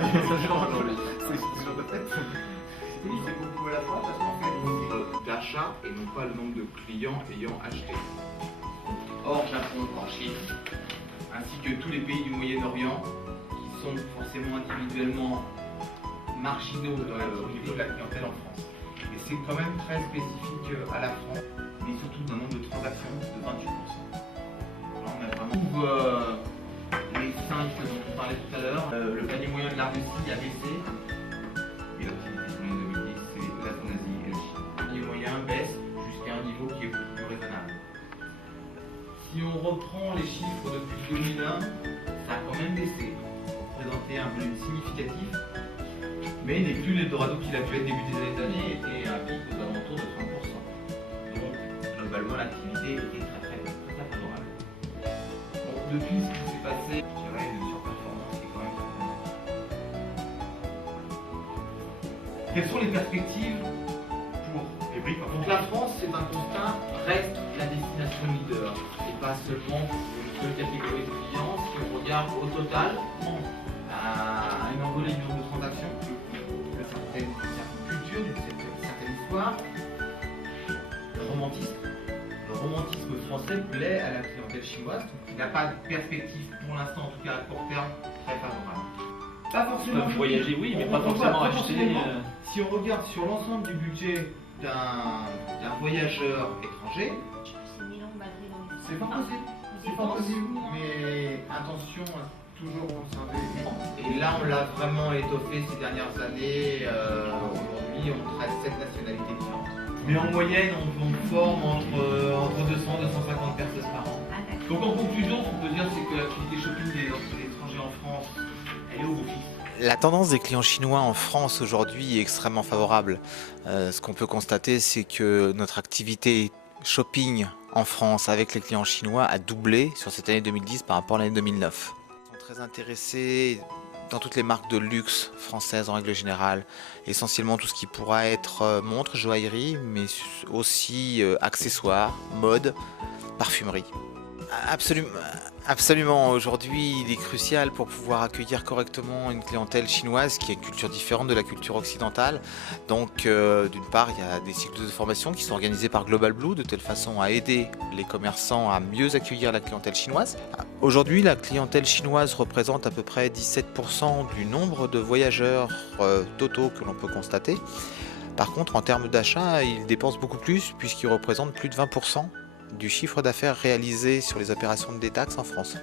ce genre de fête. Oui, c'est beaucoup à la fois parce qu'en fait, c'est d'achat et non pas le nombre de clients ayant acheté. Hors Japon, en Chine, ainsi que tous les pays du Moyen-Orient qui sont forcément individuellement marginaux au niveau de la clientèle en France. Et c'est quand même très spécifique à la France, mais surtout d'un nombre de transactions de 28%. Là, on a vraiment les 5 dont on parlait tout à l'heure. Le panier moyen de la Russie a baissé. Et l'activité sur l'année 2010, c'est l'Asie et la Chine. Le panier moyen baisse jusqu'à un niveau qui est beaucoup plus raisonnable. Si on reprend les chiffres depuis 2001, ça a quand même baissé, pour présenter un volume significatif, mais il n'est plus l'Eldorado qu'il a pu être début des années, était un pic aux alentours de 30%. Donc, globalement, l'activité était très favorable. Donc, depuis ce qui s'est passé, je dirais une surperformance qui est quand même très importante. Quelles sont les perspectives pour les briques? Donc, la France, c'est un constat, reste la destination leader, et pas seulement pour une seule catégorie de clients. Si on regarde au total, à une envolée du nombre de transactions, d'une certaine culture, d'une certaine histoire, le romantisme français plaît à la clientèle chinoise, donc il n'a pas de perspective pour l'instant, en tout cas à court terme, très favorable. Pas forcément voyager, oui, mais pas forcément acheter. Si on regarde sur l'ensemble du budget d'un voyageur étranger, c'est pas possible. C'est pas possible, mais attention à toujours conserver. Et là, on l'a vraiment étoffé ces dernières années. Aujourd'hui, on traite 7 nationalités différentes. Mais en moyenne, on forme entre 200 et 250 personnes par an. Donc en conclusion, ce qu'on peut dire, c'est que l'activité shopping des étrangers en France, elle est au beau fixe. La tendance des clients chinois en France aujourd'hui est extrêmement favorable. Ce qu'on peut constater, c'est que notre activité shopping en France avec les clients chinois a doublé sur cette année 2010 par rapport à l'année 2009. Ils sont très intéressés dans toutes les marques de luxe françaises en règle générale, essentiellement tout ce qui pourra être montre, joaillerie, mais aussi accessoires, mode, parfumerie. Absolument. Aujourd'hui, il est crucial pour pouvoir accueillir correctement une clientèle chinoise qui a une culture différente de la culture occidentale. Donc, d'une part, il y a des cycles de formation qui sont organisés par Global Blue de telle façon à aider les commerçants à mieux accueillir la clientèle chinoise. Aujourd'hui, la clientèle chinoise représente à peu près 17% du nombre de voyageurs totaux que l'on peut constater. Par contre, en termes d'achat, ils dépensent beaucoup plus puisqu'ils représentent plus de 20% du chiffre d'affaires réalisé sur les opérations de détaxe en France.